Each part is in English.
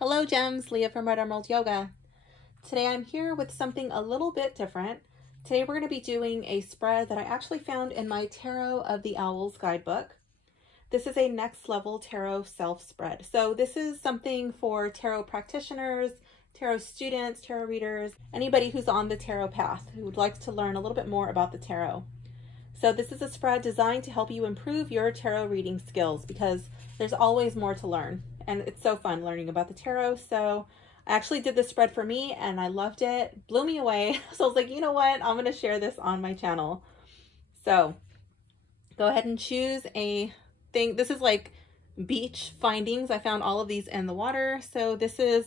Hello Gems, Leah from Red Emerald Yoga. Today I'm here with something a little bit different. Today we're going to be doing a spread that I actually found in my Tarot of the Owls guidebook. This is a next level tarot self spread. So this is something for tarot practitioners, tarot students, tarot readers, anybody who's on the tarot path who would like to learn a little bit more about the tarot. So this is a spread designed to help you improve your tarot reading skills because there's always more to learn. And it's so fun learning about the tarot. So I actually did this spread for me and I loved it. Blew me away. So I was like, you know what? I'm going to share this on my channel. So go ahead and choose a thing. This is like beach findings. I found all of these in the water. So this is,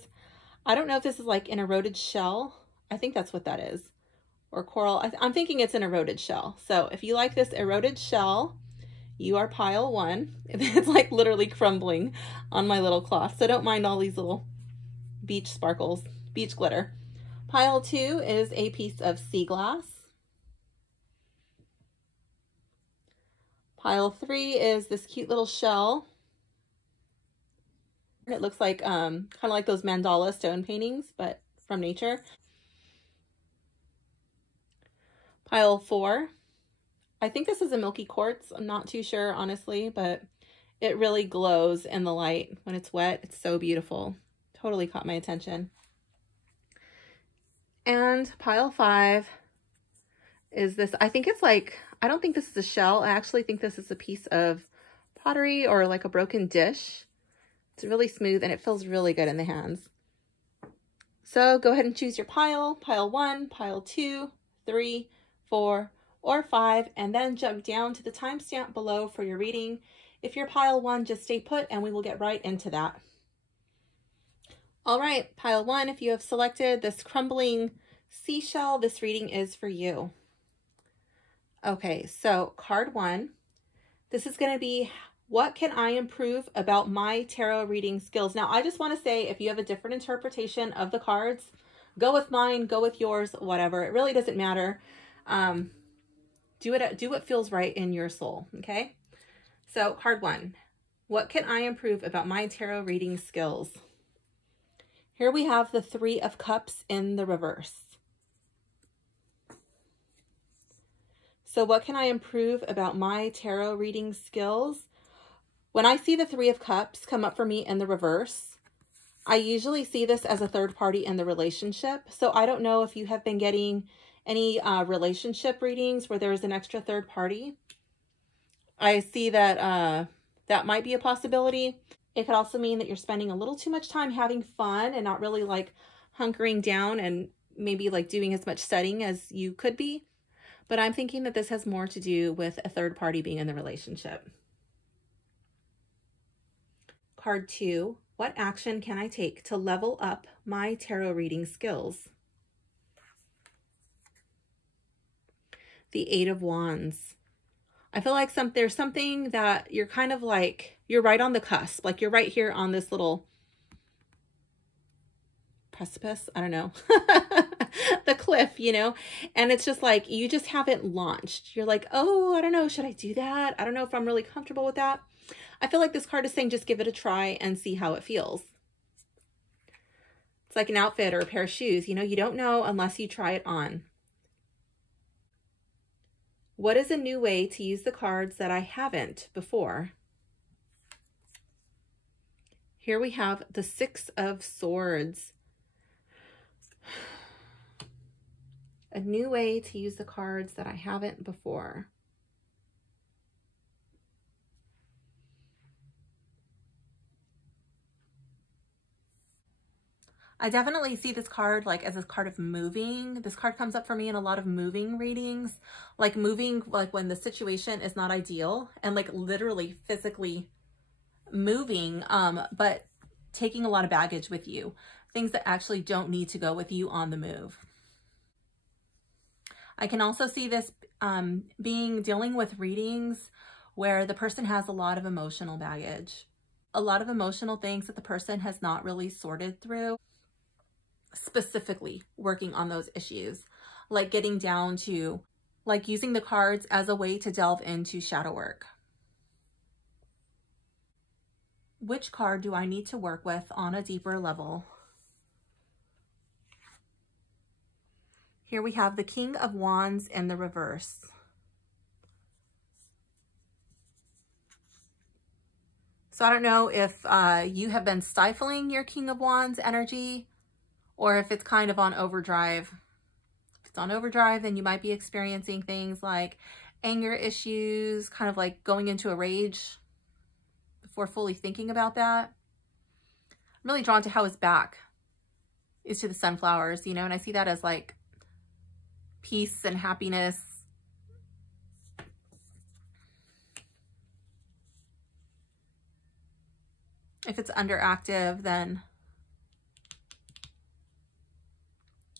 I don't know if this is like an eroded shell. I think that's what that is. Or coral. I'm thinking it's an eroded shell. So if you like this eroded shell, you are pile 1. It's like literally crumbling on my little cloth. So don't mind all these little beach sparkles, beach glitter. Pile 2 is a piece of sea glass. Pile 3 is this cute little shell. It looks like kind of like those mandala stone paintings, but from nature. Pile 4. I think this is a Milky quartz. I'm not too sure, honestly, but it really glows in the light when it's wet. It's so beautiful. Totally caught my attention. And pile 5 is this. I think it's like, I don't think this is a shell. I actually think this is a piece of pottery or like a broken dish. It's really smooth and it feels really good in the hands. So go ahead and choose your pile. Pile 1, pile 2, 3, 4, or 5, and then jump down to the timestamp below for your reading. If you're pile 1, just stay put and we will get right into that. All right, pile 1, if you have selected this crumbling seashell, this reading is for you. Okay, so card 1, this is going to be, what can I improve about my tarot reading skills? Now, I just want to say, if you have a different interpretation of the cards, go with mine, go with yours, whatever. It really doesn't matter. Do what feels right in your soul, okay? So card 1, what can I improve about my tarot reading skills? Here we have the 3 of Cups in the reverse. So what can I improve about my tarot reading skills? When I see the 3 of Cups come up for me in the reverse, I usually see this as a third party in the relationship. So I don't know if you have been getting any relationship readings where there's an extra third party. I see that that might be a possibility. It could also mean that you're spending a little too much time having fun and not really like hunkering down and maybe like doing as much studying as you could be. But I'm thinking that this has more to do with a third party being in the relationship. Card 2, what action can I take to level up my tarot reading skills? The 8 of Wands. I feel like there's something that you're kind of like, you're right on the cusp. Like you're right here on this little precipice. I don't know. The cliff, you know? And it's just like, you just haven't launched. You're like, oh, I don't know. Should I do that? I don't know if I'm really comfortable with that. I feel like this card is saying, just give it a try and see how it feels. It's like an outfit or a pair of shoes. You know, you don't know unless you try it on. What is a new way to use the cards that I haven't before? Here we have the 6 of Swords. A new way to use the cards that I haven't before. I definitely see this card like as a card of moving. This card comes up for me in a lot of moving readings, like moving, like when the situation is not ideal and like literally physically moving, but taking a lot of baggage with you, things that actually don't need to go with you on the move. I can also see this dealing with readings where the person has a lot of emotional baggage, a lot of emotional things that the person has not really sorted through. Specifically working on those issues, like getting down to like using the cards as a way to delve into shadow work. Which card do I need to work with on a deeper level? Here we have the King of Wands in the reverse. So I don't know if you have been stifling your King of Wands energy or if it's kind of on overdrive. If it's on overdrive, then you might be experiencing things like anger issues, kind of like going into a rage before fully thinking about that. I'm really drawn to how his back is to the sunflowers, you know, and I see that as like peace and happiness. If it's underactive, then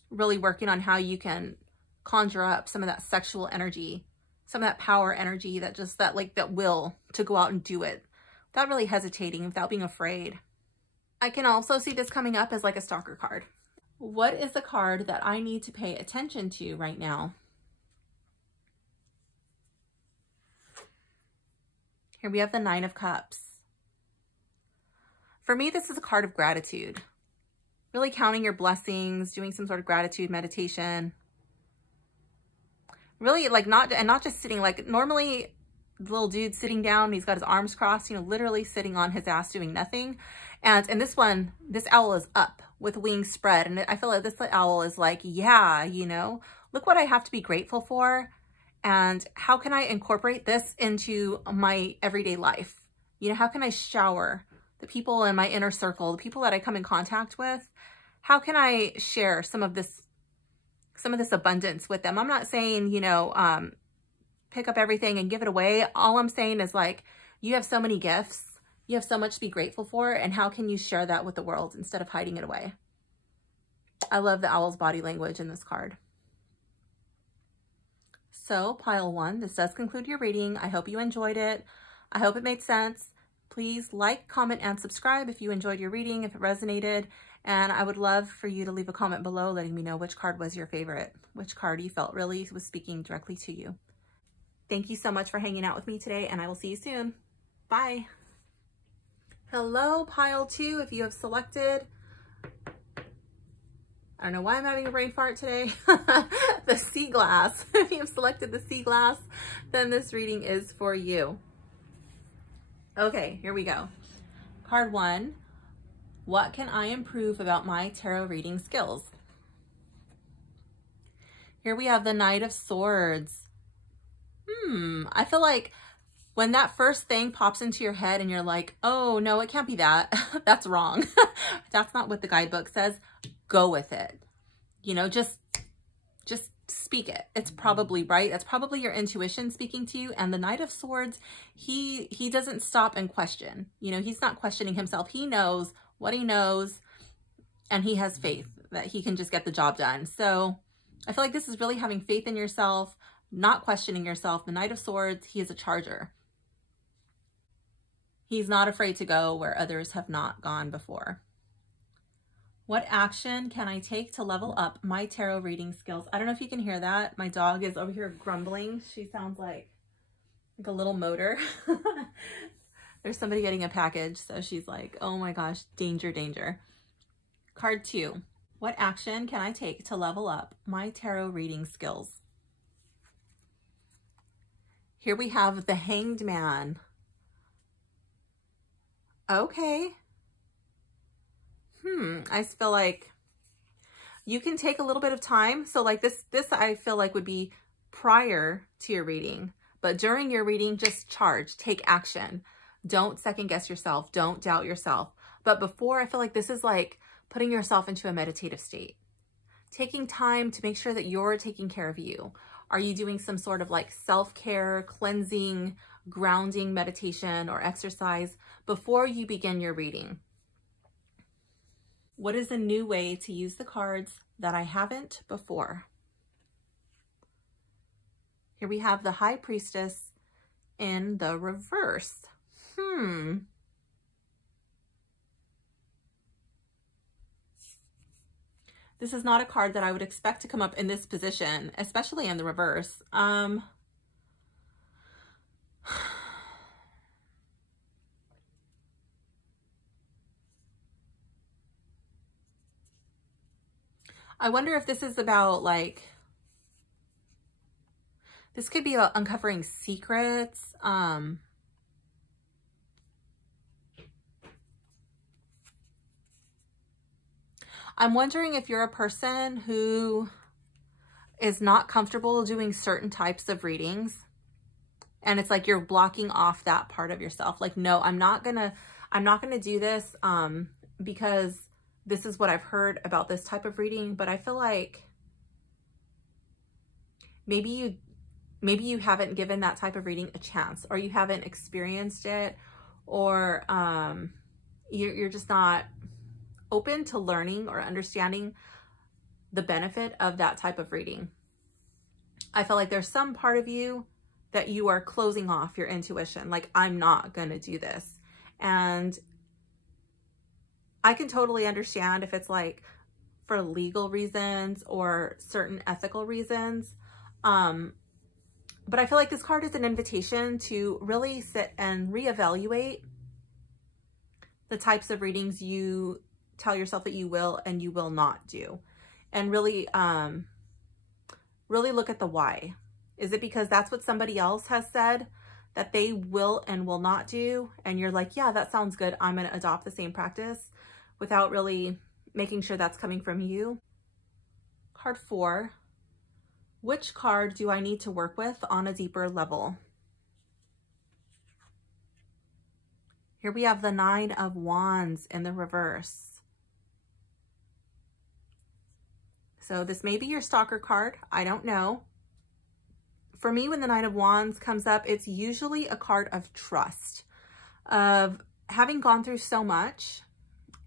really working on how you can conjure up some of that sexual energy, some of that power energy, that just that will to go out and do it without really hesitating, without being afraid. I can also see this coming up as like a stalker card. What is the card that I need to pay attention to right now? Here we have the Nine of Cups. For me, this is a card of gratitude. Really counting your blessings, doing some sort of gratitude meditation. Really like not just sitting, like normally the little dude sitting down, he's got his arms crossed, you know, literally sitting on his ass doing nothing. And in this one, this owl is up with wings spread. And I feel like this owl is like, yeah, you know, look what I have to be grateful for. And how can I incorporate this into my everyday life? You know, how can I shower the people in my inner circle, the people that I come in contact with? How can I share some of this abundance with them? I'm not saying, you know, pick up everything and give it away. All I'm saying is like, you have so many gifts. You have so much to be grateful for. And how can you share that with the world instead of hiding it away? I love the owl's body language in this card. So pile one, this does conclude your reading. I hope you enjoyed it. I hope it made sense. Please like, comment, and subscribe if you enjoyed your reading, if it resonated. And I would love for you to leave a comment below letting me know which card was your favorite, which card you felt really was speaking directly to you. Thank you so much for hanging out with me today, and I will see you soon. Bye. Hello, pile two, if you have selected, I don't know why I'm having a brain fart today, the sea glass. If you have selected the sea glass, then this reading is for you. Okay, here we go. Card one, what can I improve about my tarot reading skills? Here we have the Knight of Swords. I feel like when that first thing pops into your head and you're like, oh no, it can't be that. That's wrong. That's not what the guidebook says. Go with it. You know, just speak it. It's probably right. That's probably your intuition speaking to you. And the Knight of Swords, he doesn't stop and question. You know, he's not questioning himself. He knows what he knows, and he has faith that he can just get the job done. So I feel like this is really having faith in yourself, not questioning yourself. The Knight of Swords, he is a charger. He's not afraid to go where others have not gone before. What action can I take to level up my tarot reading skills? I don't know if you can hear that. My dog is over here grumbling. She sounds like a little motor. There's somebody getting a package, so she's like, oh my gosh, danger, danger. Card two, what action can I take to level up my tarot reading skills? Here we have the Hanged Man. Okay. I feel like you can take a little bit of time. So like this I feel like would be prior to your reading, but during your reading, just charge, take action. Don't second guess yourself. Don't doubt yourself. But before, I feel like this is like putting yourself into a meditative state, taking time to make sure that you're taking care of you. Are you doing some sort of like self-care, cleansing, grounding meditation or exercise before you begin your reading? What is a new way to use the cards that I haven't before? Here we have the High Priestess in the reverse. This is not a card that I would expect to come up in this position, especially in the reverse. I wonder if this is about like, this could be about uncovering secrets. I'm wondering if you're a person who is not comfortable doing certain types of readings. And it's like you're blocking off that part of yourself. Like, no, I'm not gonna do this because this is what I've heard about this type of reading. But I feel like maybe you haven't given that type of reading a chance, or you haven't experienced it, or you're just not open to learning or understanding the benefit of that type of reading. I feel like there's some part of you that you are closing off your intuition. Like, I'm not gonna do this. And I can totally understand if it's like for legal reasons or certain ethical reasons. But I feel like this card is an invitation to really sit and reevaluate the types of readings you tell yourself that you will and you will not do. And really, really look at the why. Is it because that's what somebody else has said that they will and will not do? And you're like, yeah, that sounds good. I'm going to adopt the same practice, without really making sure that's coming from you. Card 4. Which card do I need to work with on a deeper level? Here we have the 9 of Wands in the reverse. So this may be your stalker card. I don't know. For me, when the 9 of Wands comes up, it's usually a card of trust, of having gone through so much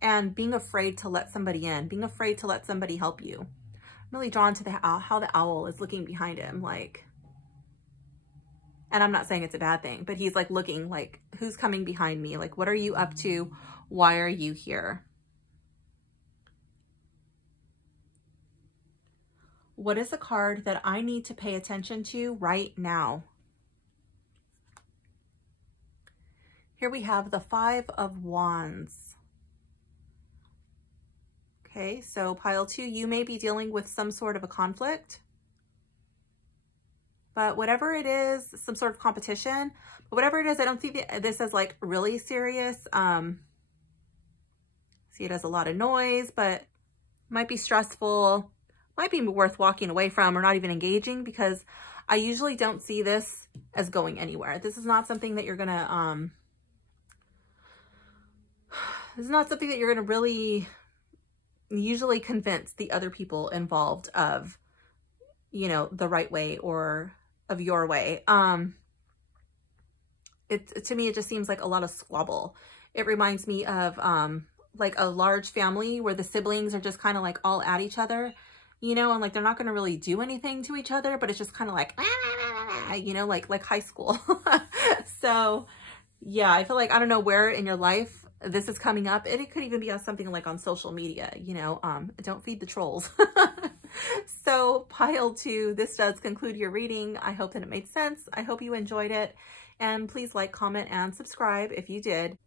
and being afraid to let somebody in, being afraid to let somebody help you. I'm really drawn to the how the owl is looking behind him, like, and I'm not saying it's a bad thing, but he's like looking like, who's coming behind me? Like, what are you up to? Why are you here? What is a card that I need to pay attention to right now? Here we have the 5 of Wands. Okay, so pile 2, you may be dealing with some sort of a conflict. But whatever it is, some sort of competition, but whatever it is, I don't see this as like really serious. See it as a lot of noise, but might be stressful, might be worth walking away from or not even engaging, because I usually don't see this as going anywhere. This is not something that you're gonna, this is not something that you're gonna really usually convince the other people involved of, you know, the right way or of your way. To me, it just seems like a lot of squabble. It reminds me of like a large family where the siblings are just kind of like all at each other, you know, and like they're not going to really do anything to each other, but it's just kind of like, you know, like high school. So yeah, I feel like, I don't know where in your life this is coming up. It could even be on something like on social media, you know, don't feed the trolls. So pile 2, this does conclude your reading. I hope that it made sense. I hope you enjoyed it. And please like, comment, and subscribe if you did.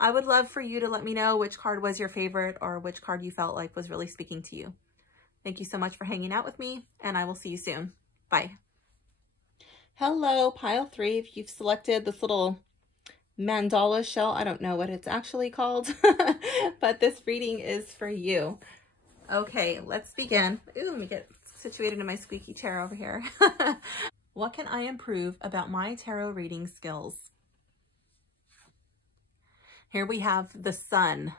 I would love for you to let me know which card was your favorite or which card you felt like was really speaking to you. Thank you so much for hanging out with me, and I will see you soon. Bye. Hello, pile 3. If you've selected this little mandala shell, I don't know what it's actually called, but this reading is for you. Okay, let's begin. Ooh, let me get situated in my squeaky chair over here. What can I improve about my tarot reading skills? Here we have the Sun.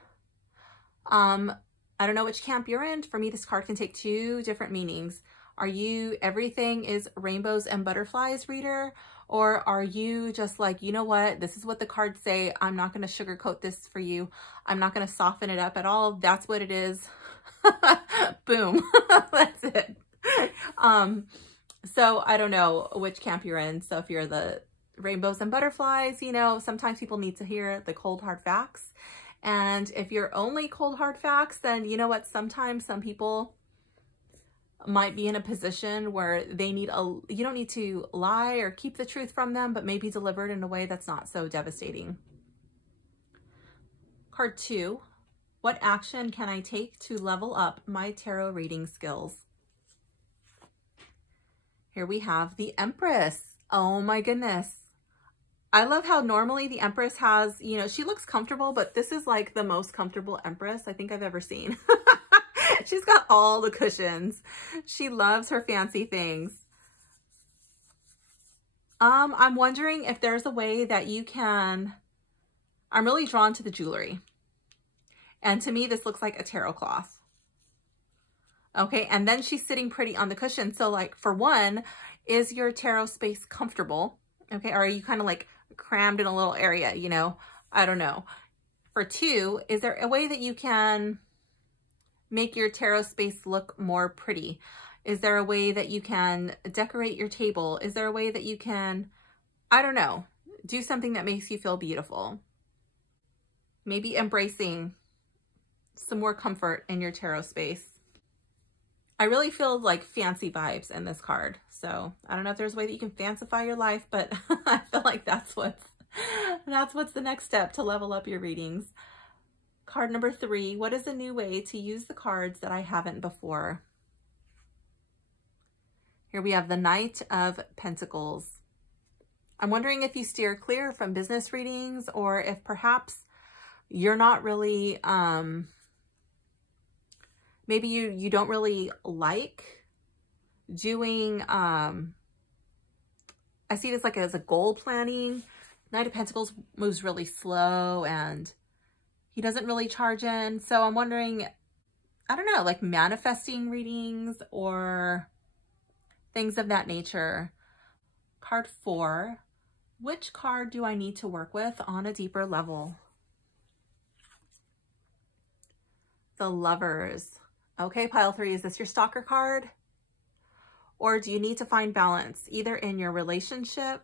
I don't know which camp you're in. For me, this card can take 2 different meanings. Are you everything is rainbows and butterflies reader? Or are you just like, you know what, this is what the cards say. I'm not going to sugarcoat this for you. I'm not going to soften it up at all. That's what it is. Boom. That's it. So I don't know which camp you're in. So if you're the rainbows and butterflies, you know, sometimes people need to hear the cold hard facts. And if you're only cold hard facts, then you know what, sometimes some people might be in a position where they need you don't need to lie or keep the truth from them, but maybe delivered in a way that's not so devastating. Card 2, What action can I take to level up my tarot reading skills? Here we have the Empress. Oh my goodness. I love how normally the Empress has, you know, she looks comfortable, but this is like the most comfortable Empress I think I've ever seen. She's got all the cushions. She loves her fancy things. I'm wondering if there's a way that you can, I'm really drawn to the jewelry. And to me, this looks like a tarot cloth. Okay, and then she's sitting pretty on the cushion. So like for one, is your tarot space comfortable? Okay, or are you kind of like crammed in a little area, you know? I don't know. For two, is there a way that you can make your tarot space look more pretty? Is there a way that you can decorate your table? Is there a way that you can, I don't know, do something that makes you feel beautiful? Maybe embracing some more comfort in your tarot space. I really feel like fancy vibes in this card. So I don't know if there's a way that you can fancify your life, but I feel like that's what's the next step to level up your readings. Card number 3, what is a new way to use the cards that I haven't before? Here we have the Knight of Pentacles. I'm wondering if you steer clear from business readings, or if perhaps you're not really, maybe you don't really like doing, I see this like as a goal planning. Knight of Pentacles moves really slow and he doesn't really charge in. So I'm wondering, I don't know, like manifesting readings or things of that nature. Card 4, which card do I need to work with on a deeper level? The Lovers. Okay, pile 3, is this your stalker card? Or do you need to find balance either in your relationship?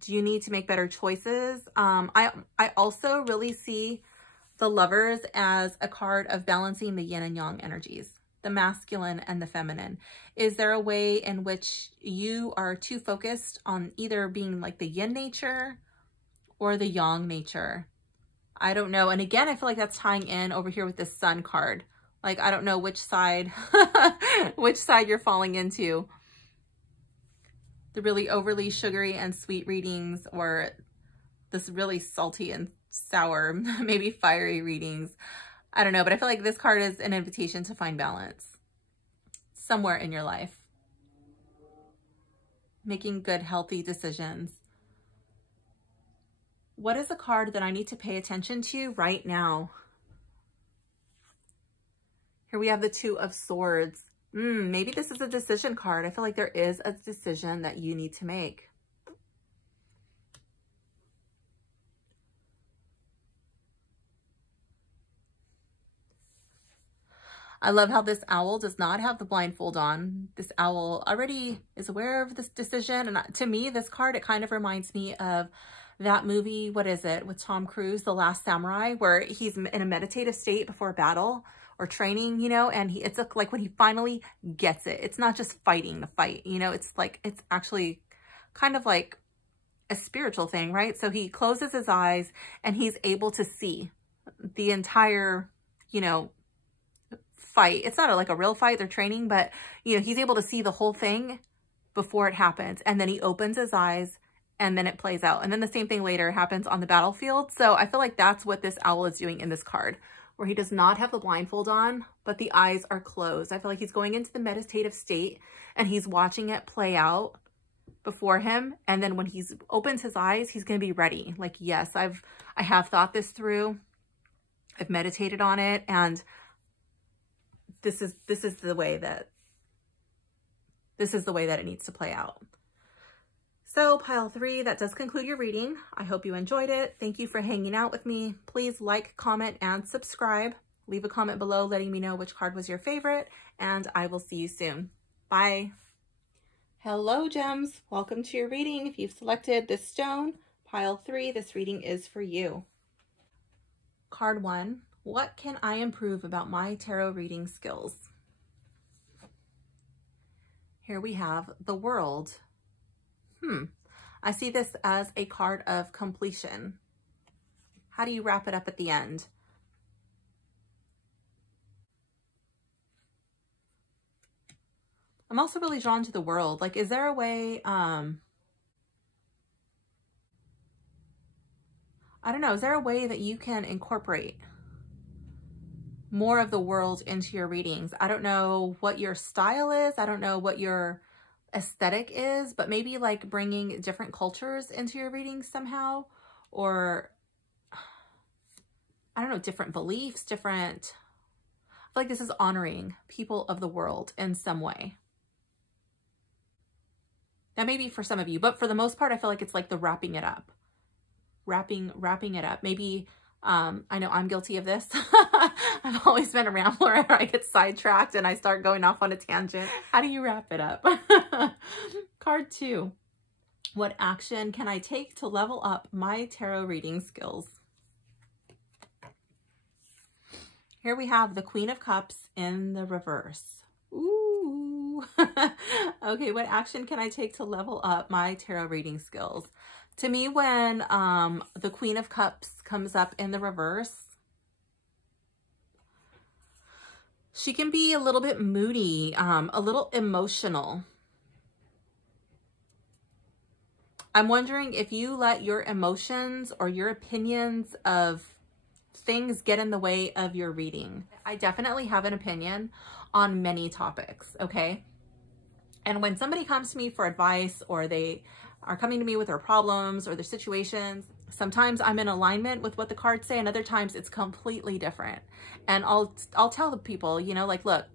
Do you need to make better choices? I also really see the Lovers as a card of balancing the yin and yang energies, the masculine and the feminine. Is there a way in which you are too focused on either being like the yin nature or the yang nature? I don't know. And again, I feel like that's tying in over here with this Sun card. Like, I don't know which side, which side you're falling into. The really overly sugary and sweet readings, or this really salty and sour, maybe fiery readings. I don't know, but I feel like this card is an invitation to find balance somewhere in your life. Making good, healthy decisions. What is a card that I need to pay attention to right now? Here we have the Two of Swords. Maybe this is a decision card. I feel like there is a decision that you need to make. I love how this owl does not have the blindfold on. This owl already is aware of this decision. And to me, this card, it kind of reminds me of that movie, what is it, with Tom Cruise, The Last Samurai, where he's in a meditative state before battle or training, you know, and it's like when he finally gets it, it's not just fighting the fight, you know, it's like, it's actually kind of like a spiritual thing, right? So he closes his eyes and he's able to see the entire, you know, fight. It's not like a real fight, they're training, but you know, he's able to see the whole thing before it happens. And then he opens his eyes and then it plays out. And then the same thing later happens on the battlefield. So I feel like that's what this owl is doing in this card, where he does not have the blindfold on, but the eyes are closed. I feel like he's going into the meditative state and he's watching it play out before him. And then when he opens his eyes, he's going to be ready. Like, yes, I have thought this through. I've meditated on it. And this is the way that it needs to play out. So pile 3, that does conclude your reading. I hope you enjoyed it. Thank you for hanging out with me. Please like, comment, and subscribe. Leave a comment below letting me know which card was your favorite, and I will see you soon. Bye. Hello, gems. Welcome to your reading. If you've selected this stone, pile 3, this reading is for you. Card 1, what can I improve about my tarot reading skills? Here we have the World. I see this as a card of completion. How do you wrap it up at the end? I'm also really drawn to the world. Like, is there a way, I don't know, is there a way that you can incorporate more of the world into your readings? I don't know what your style is. I don't know what your aesthetic is, but maybe like bringing different cultures into your readings somehow, or I don't know, different beliefs, different, I feel like this is honoring people of the world in some way. Now, maybe for some of you, but for the most part, I feel like it's like the wrapping it up, wrapping it up. Maybe, I know I'm guilty of this. I've always been a rambler. I get sidetracked and I start going off on a tangent. How do you wrap it up? Card 2. What action can I take to level up my tarot reading skills? Here we have the Queen of Cups in the reverse. Ooh. Okay, what action can I take to level up my tarot reading skills? To me, when the Queen of Cups comes up in the reverse, she can be a little bit moody, a little emotional. I'm wondering if you let your emotions or your opinions of things get in the way of your reading. I definitely have an opinion on many topics, okay? And when somebody comes to me for advice, or they are coming to me with their problems or their situations, sometimes I'm in alignment with what the cards say, and other times it's completely different. And I'll tell the people, you know, like, look,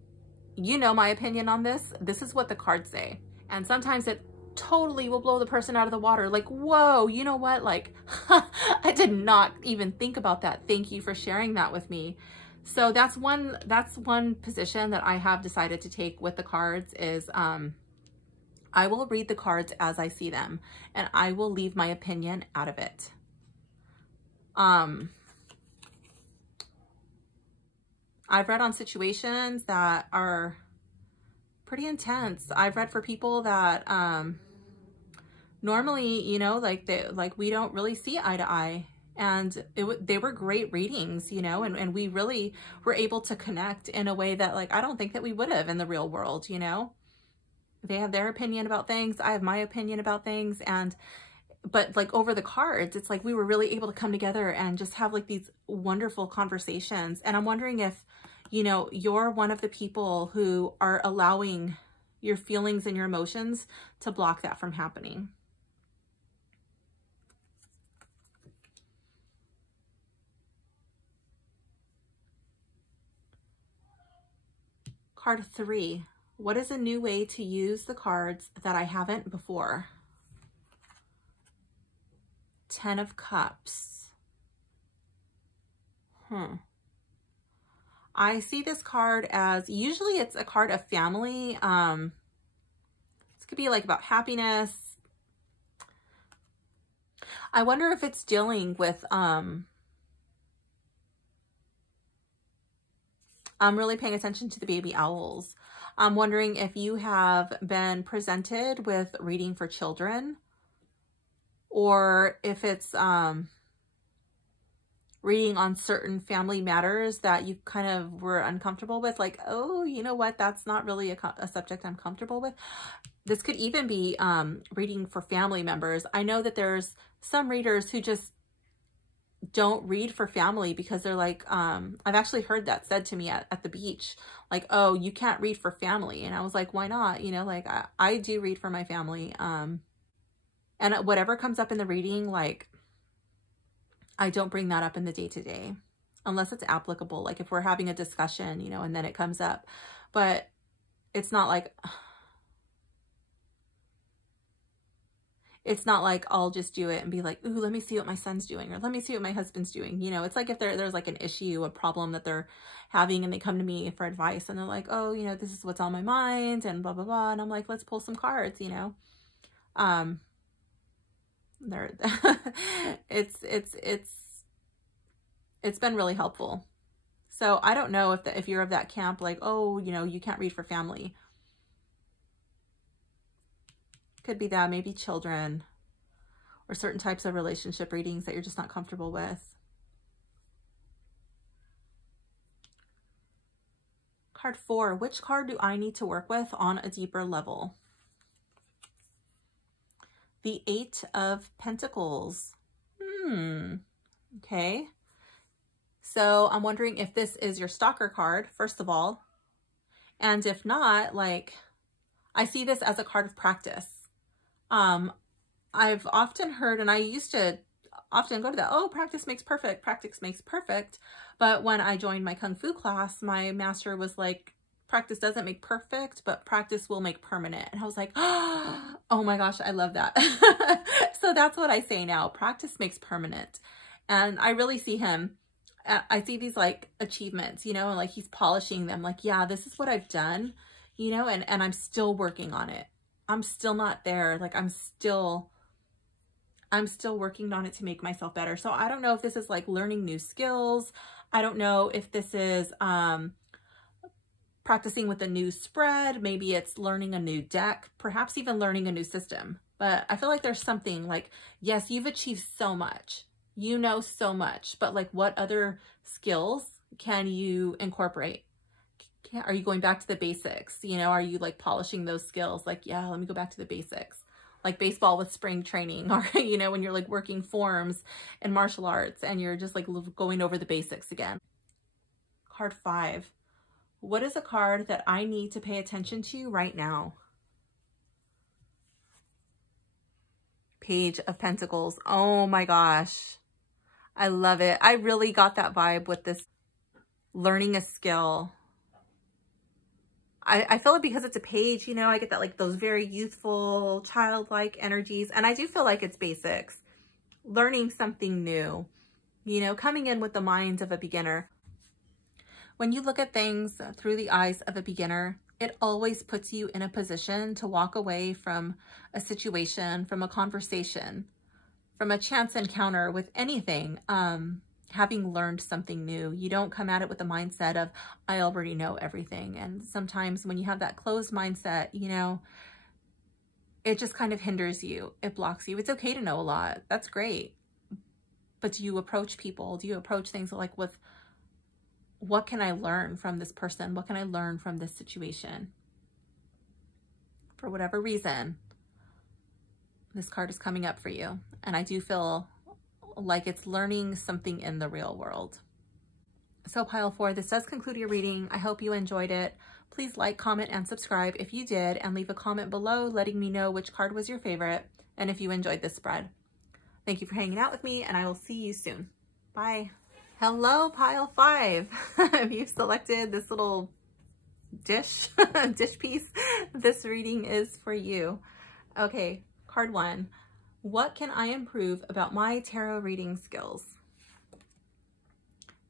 you know my opinion on this. This is what the cards say. And sometimes it totally will blow the person out of the water. Like, whoa, you know what? Like, I did not even think about that. Thank you for sharing that with me. So that's one position that I have decided to take with the cards is, I will read the cards as I see them, and I will leave my opinion out of it. I've read on situations that are pretty intense. I've read for people that normally, you know, like we don't really see eye to eye, and they were great readings, you know, and we really were able to connect in a way that, like, I don't think that we would have in the real world, you know. They have their opinion about things. I have my opinion about things. But like over the cards, it's like we were really able to come together and just have like these wonderful conversations. And I'm wondering if, you know, you're one of the people who are allowing your feelings and your emotions to block that from happening. Card 3. What is a new way to use the cards that I haven't before? 10 of Cups. I see this card as, usually it's a card of family. This could be like about happiness. I wonder if it's dealing with, I'm really paying attention to the baby owls. I'm wondering if you have been presented with reading for children, or if it's reading on certain family matters that you kind of were uncomfortable with, like, oh, you know what, that's not really a subject I'm comfortable with. This could even be reading for family members. I know that there's some readers who just don't read for family because they're like, I've actually heard that said to me at the beach, like, oh, you can't read for family. And I was like, why not? You know, like I do read for my family. And whatever comes up in the reading, like, I don't bring that up in the day-to-day unless it's applicable. Like if we're having a discussion, you know, and then it comes up, but it's not like, I'll just do it and be like, ooh, let me see what my son's doing, or let me see what my husband's doing. You know, it's like if there's like an issue, a problem that they're having, and they come to me for advice, and they're like, oh, you know, this is what's on my mind, and blah, blah, blah. And I'm like, let's pull some cards, you know. It's been really helpful. So I don't know if you're of that camp, like, oh, you know, you can't read for family. Could be that, maybe children, or certain types of relationship readings that you're just not comfortable with. Card 4, which card do I need to work with on a deeper level? The 8 of Pentacles. Okay. So I'm wondering if this is your stalker card, first of all. And if not, like, I see this as a card of practice. I've often heard, and I used to often go to that, oh, practice makes perfect, practice makes perfect. But when I joined my Kung Fu class, my master was like, practice doesn't make perfect, but practice will make permanent. And I was like, oh my gosh, I love that. So that's what I say now. Practice makes permanent. And I really see him. I see these like achievements, you know, and like he's polishing them. Like, yeah, this is what I've done, you know, and I'm still working on it. I'm still not there. Like I'm still working on it to make myself better. So I don't know if this is like learning new skills. I don't know if this is, practicing with a new spread. Maybe it's learning a new deck, perhaps even learning a new system. But I feel like there's something like, yes, you've achieved so much, you know, so much, but like what other skills can you incorporate? Are you going back to the basics? You know, are you like polishing those skills? Like, yeah, let me go back to the basics, like baseball with spring training, or, you know, when you're like working forms and martial arts and you're just like going over the basics again. Card 5. What is a card that I need to pay attention to right now? Page of Pentacles. Oh my gosh. I love it. I really got that vibe with this learning a skill. I feel it because it's a page, you know, I get that like those very youthful, childlike energies. And I do feel like it's basics. Learning something new, you know, coming in with the mind of a beginner. When you look at things through the eyes of a beginner, it always puts you in a position to walk away from a situation, from a conversation, from a chance encounter with anything, having learned something new. You don't come at it with the mindset of, I already know everything. And sometimes when you have that closed mindset, you know, it just kind of hinders you. It blocks you. It's okay to know a lot. That's great. But do you approach people? Do you approach things like with, what can I learn from this person? What can I learn from this situation? For whatever reason, this card is coming up for you. And I do feel like it's learning something in the real world. So pile 4, this does conclude your reading. I hope you enjoyed it. Please like, comment, and subscribe if you did, and leave a comment below letting me know which card was your favorite and if you enjoyed this spread. Thank you for hanging out with me, and I will see you soon. Bye. Hello, pile 5. If you've selected this little dish piece, this reading is for you. Okay, card 1. What can I improve about my tarot reading skills?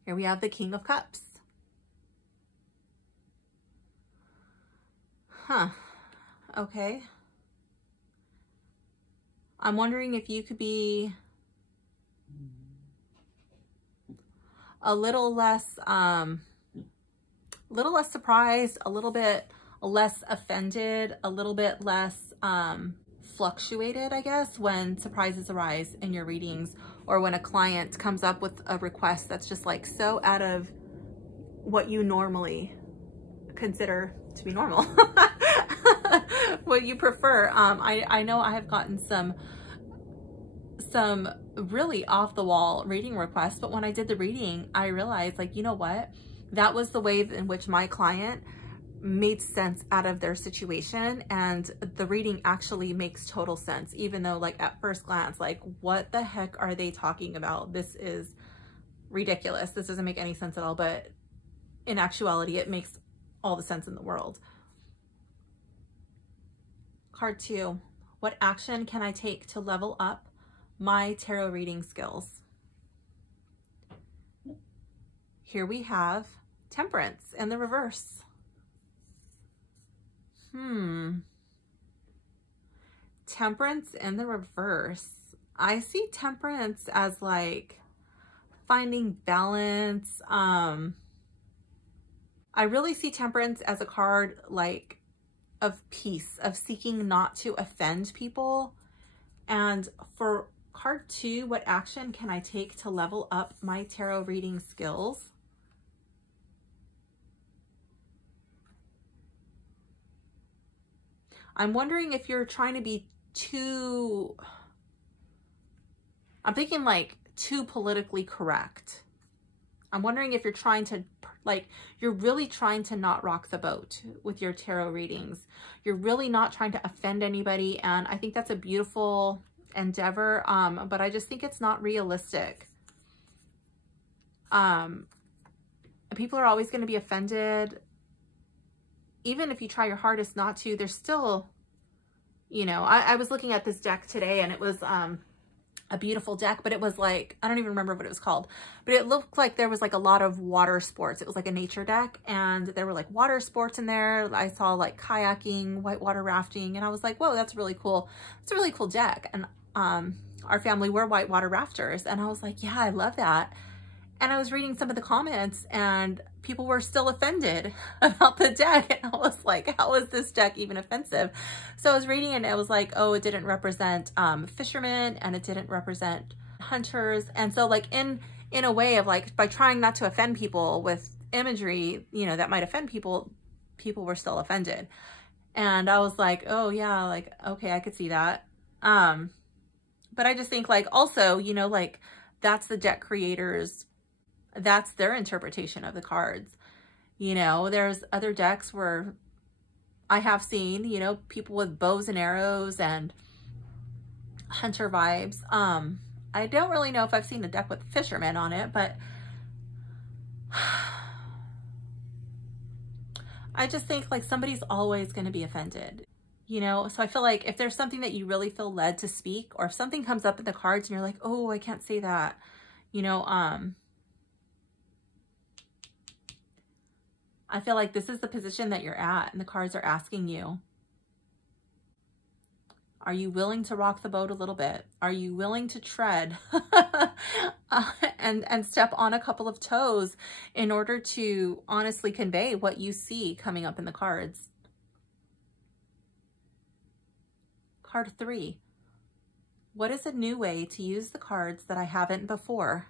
Here we have the King of Cups. Okay. I'm wondering if you could be a little less surprised, a little bit less offended, a little bit less fluctuated, I guess, when surprises arise in your readings, or when a client comes up with a request that's just like so out of what you normally consider to be normal. What you prefer. I know I have gotten some really off the wall reading requests, but when I did the reading, I realized, like, you know what? That was the way in which my client made sense out of their situation, and the reading actually makes total sense, even though like at first glance, like, what the heck are they talking about? This is ridiculous. This doesn't make any sense at all, but in actuality, it makes all the sense in the world. Card 2, what action can I take to level up my tarot reading skills? Here we have Temperance in the reverse. Temperance in the reverse. I see Temperance as like finding balance. I really see Temperance as a card like of peace, of seeking not to offend people. And for card 2, what action can I take to level up my tarot reading skills? I'm wondering if you're trying to be too, I'm thinking like too politically correct. I'm wondering if you're trying to, like, you're really trying to not rock the boat with your tarot readings. You're really not trying to offend anybody. And I think that's a beautiful endeavor. But I just think it's not realistic. People are always going to be offended. Even if you try your hardest not to, there's still, you know, I was looking at this deck today, and it was, a beautiful deck, but it was like, I don't even remember what it was called, but it looked like there was like a lot of water sports. It was like a nature deck, and there were like water sports in there. I saw like kayaking, whitewater rafting, and I was like, whoa, that's really cool. It's a really cool deck. And our family, we're whitewater rafters, and I was like, yeah, I love that. And I was reading some of the comments, and people were still offended about the deck. And I was like, how is this deck even offensive? So I was reading, and it was like, oh, it didn't represent fishermen, and it didn't represent hunters. And so like in a way of like, by trying not to offend people with imagery, you know, that might offend people, people were still offended. And I was like, oh yeah, like, okay, I could see that. But I just think like, also, you know, like that's the deck creators, that's their interpretation of the cards. You know, there's other decks where I have seen, you know, people with bows and arrows and hunter vibes. I don't really know if I've seen a deck with fishermen on it, but I just think like somebody's always going to be offended, you know? So I feel like if there's something that you really feel led to speak, or if something comes up in the cards and you're like, oh, I can't say that, you know, I feel like this is the position that you're at, and the cards are asking you, are you willing to rock the boat a little bit? Are you willing to tread and step on a couple of toes in order to honestly convey what you see coming up in the cards? Card 3. What is a new way to use the cards that I haven't before?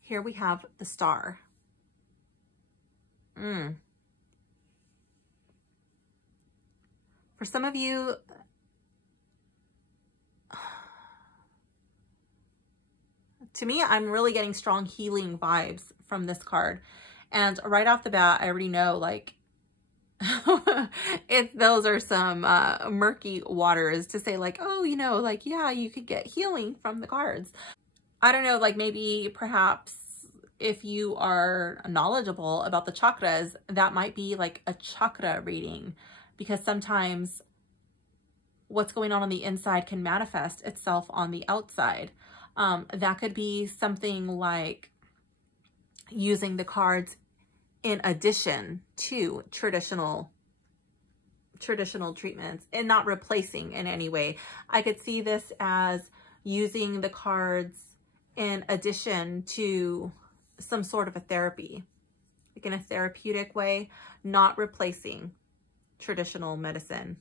Here we have the Star. For some of you, to me, I'm really getting strong healing vibes from this card. And right off the bat, I already know, like, those are some murky waters to say like, oh, you know, like, yeah, you could get healing from the cards. I don't know, like maybe perhaps if you are knowledgeable about the chakras, that might be like a chakra reading, because sometimes what's going on the inside can manifest itself on the outside. That could be something like using the cards in addition to traditional treatments and not replacing in any way. I could see this as using the cards in addition to some sort of a therapy, like in a therapeutic way, not replacing traditional medicine,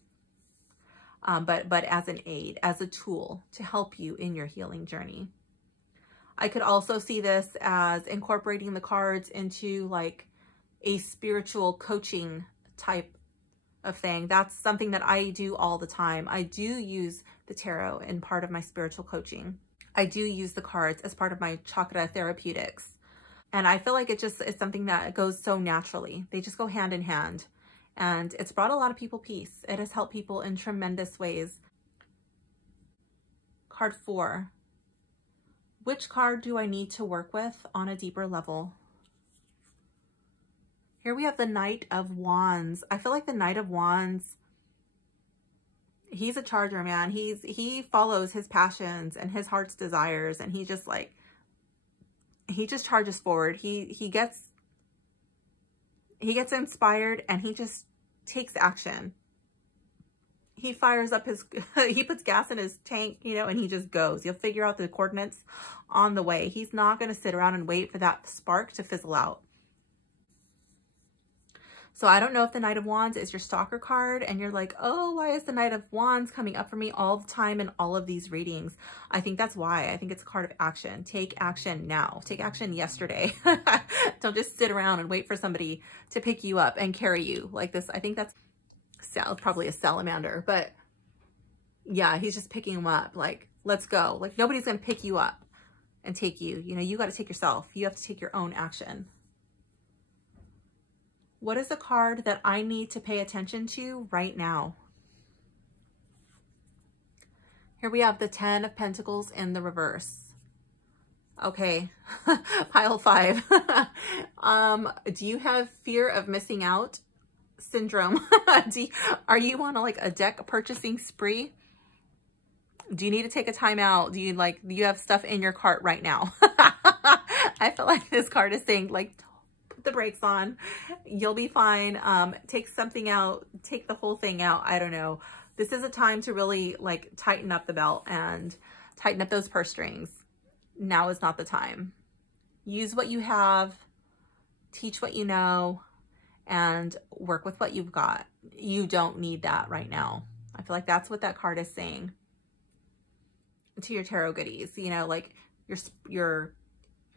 but as an aid, as a tool to help you in your healing journey. I could also see this as incorporating the cards into like a spiritual coaching type of thing. That's something that I do all the time. I do use the tarot in part of my spiritual coaching. I do use the cards as part of my chakra therapeutics. And I feel like it just is something that goes so naturally. They just go hand in hand. And it's brought a lot of people peace. It has helped people in tremendous ways. Card 4. Which card do I need to work with on a deeper level? Here we have the Knight of Wands. I feel like the Knight of Wands, he's a charger, man. He follows his passions and his heart's desires, and he just like, he just charges forward. He gets inspired, and he just takes action. He fires up his, he puts gas in his tank, you know, and he just goes. He'll figure out the coordinates on the way. He's not going to sit around and wait for that spark to fizzle out. So I don't know if the Knight of Wands is your stalker card and you're like, oh, why is the Knight of Wands coming up for me all the time in all of these readings? I think that's why. I think it's a card of action. Take action now. Take action yesterday. Don't just sit around and wait for somebody to pick you up and carry you like this. I think that's probably a salamander, but yeah, he's just picking him up. Like, let's go. Like, nobody's going to pick you up and take you. You know, you got to take yourself. You have to take your own action. What is a card that I need to pay attention to right now? Here we have the 10 of Pentacles in the reverse. Okay, pile 5. Do you have fear of missing out syndrome? Are you on a deck purchasing spree? Do you need to take a time out? Do you have stuff in your cart right now? I feel like this card is saying, like, put the brakes on. You'll be fine. Take something out. Take the whole thing out. I don't know. This is a time to really, like, tighten up the belt and tighten up those purse strings. Now is not the time. Use what you have. Teach what you know. And work with what you've got. You don't need that right now. I feel like that's what that card is saying to your tarot goodies. You know, like your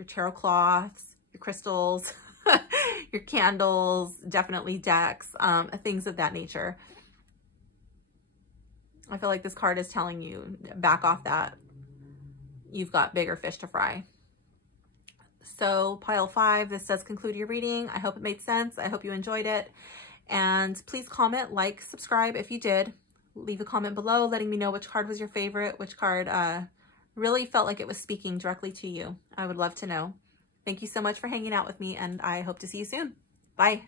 tarot cloths, your crystals, your candles, definitely decks, things of that nature. I feel like this card is telling you, back off that. You've got bigger fish to fry. So pile 5, this does conclude your reading. I hope it made sense. I hope you enjoyed it. And please comment, like, subscribe if you did. Leave a comment below letting me know which card was your favorite, which card really felt like it was speaking directly to you. I would love to know. Thank you so much for hanging out with me, and I hope to see you soon. Bye.